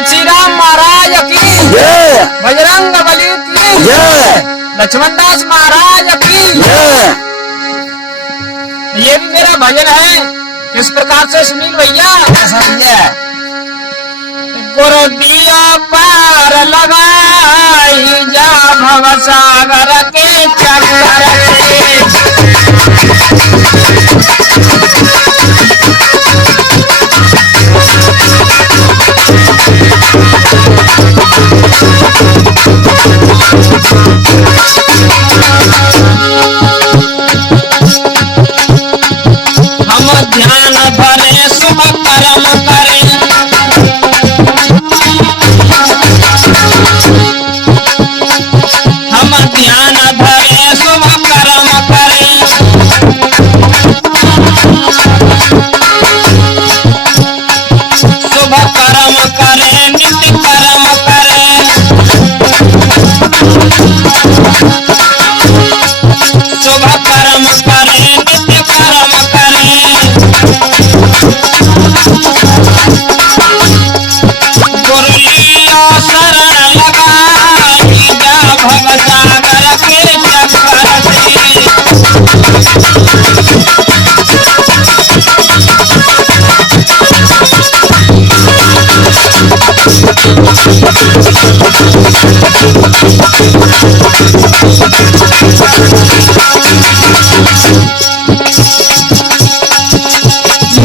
श्री राम महाराज की जय, बजरंग बली की जय, लक्ष्मण दास महाराज की जय। ये भी मेरा भजन है। किस प्रकार से सुनील भैया? गुरु दिया पार लगाई जा भवसागर के चक्कर हम ध्यान भरे शुभ कर्म करें, हम ध्यान भरे शुभ कर्म करें, शुभ कर्म करें, नित्य कर्म करें, शुभ कर्म करें, नित्य कर्म करें। गुरु लिया शरण लगाई जा भवसागर के चक्कर से।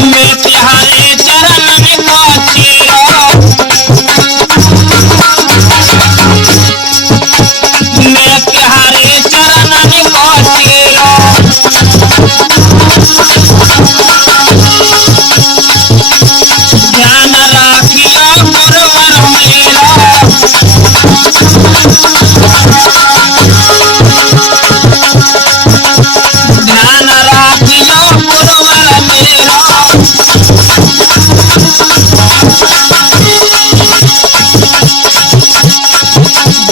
मैं तिहारे चरण में नाचियो, मैं तिहारे चरण में नाचियो, ध्यान राखियो गुरुवर मेरा, ध्यान राखियो गुरुवर मेरा।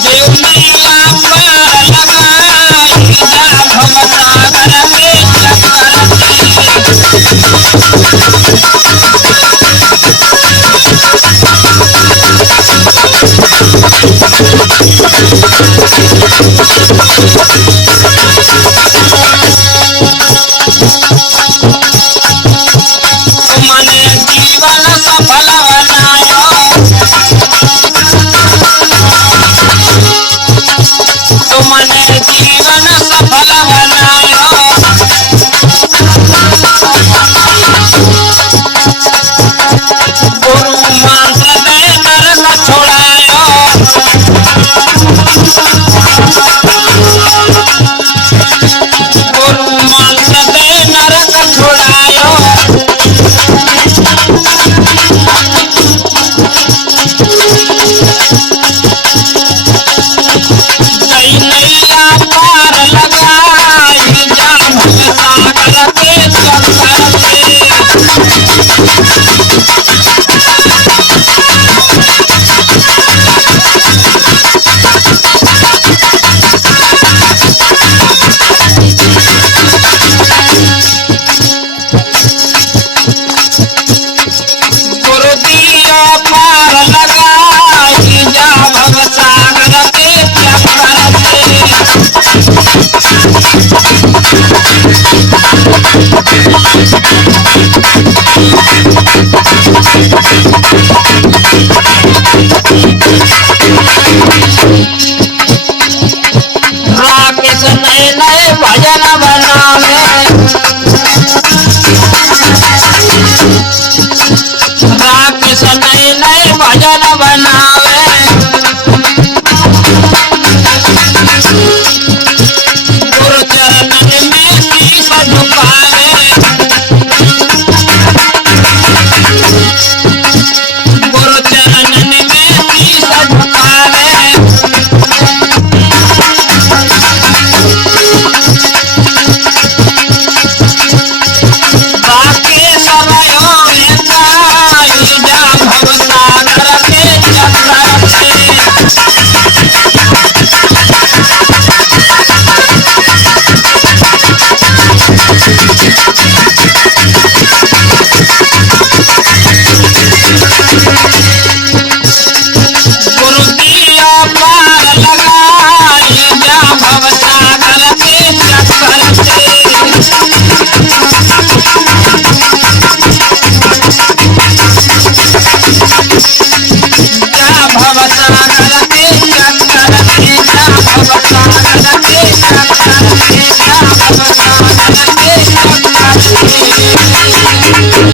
देव नैया पार लगाई जा भवसागर के चक्कर से। तुमने जीवन सफल बनायो, तुमने जीवन सफल बनायो, गुरु मांस दे नरक छोड़ायो, गुरु मांस दे नरक छोड़ायो। गई नैया पार लगाई जा भवसागर के चक्कर से। गुरु दिया पार लगाई जा भवसागर के चक्कर से।